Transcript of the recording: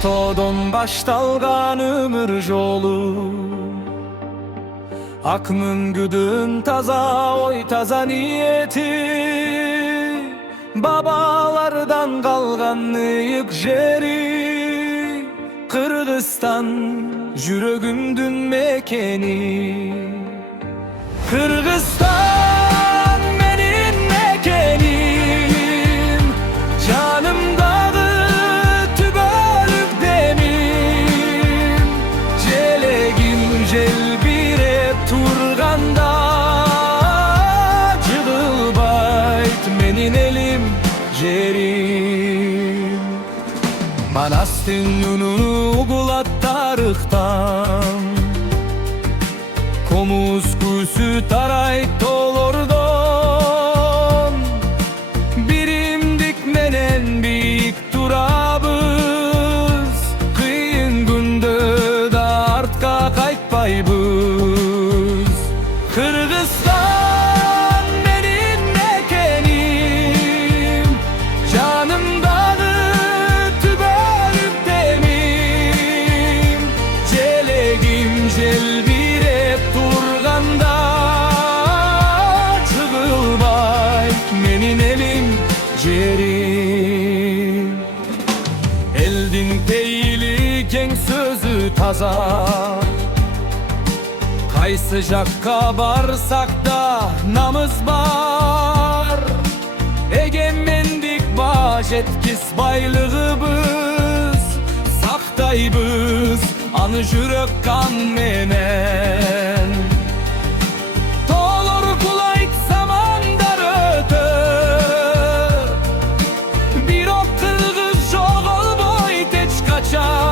Atodon baştalgan ömür jolu, akmın güdün taza, oy taza niyeti. Babalardan kalgan ıyık jeri, Kırgızstan jürögümdün mekeni. Kırgızstan menin mekenim, canımdağı tübölüp demim. Jelegim jelbirep turganda, jığılbayt menin elim jerim. Manastın yununu ugulat tarıhtan, komuz küsü taray tolordon. Birimdik menen büyük turabız, kıyın günde da artka kaytpaybız. Kırgızstan menin mekenim, canımdağı tübölüp demim. Jelegim jelbirep turganda, jığılbayt menin elim jerim. Eldin peyili keng sözü taza, kaysı jakka barsak da namız bar. Egemendik baş etkis baylığыбыз, saktaybız anı jürök kan menen. Tolor kulayt zamandar ötüp, bir ok kırgız joğolboyt eç kaçan.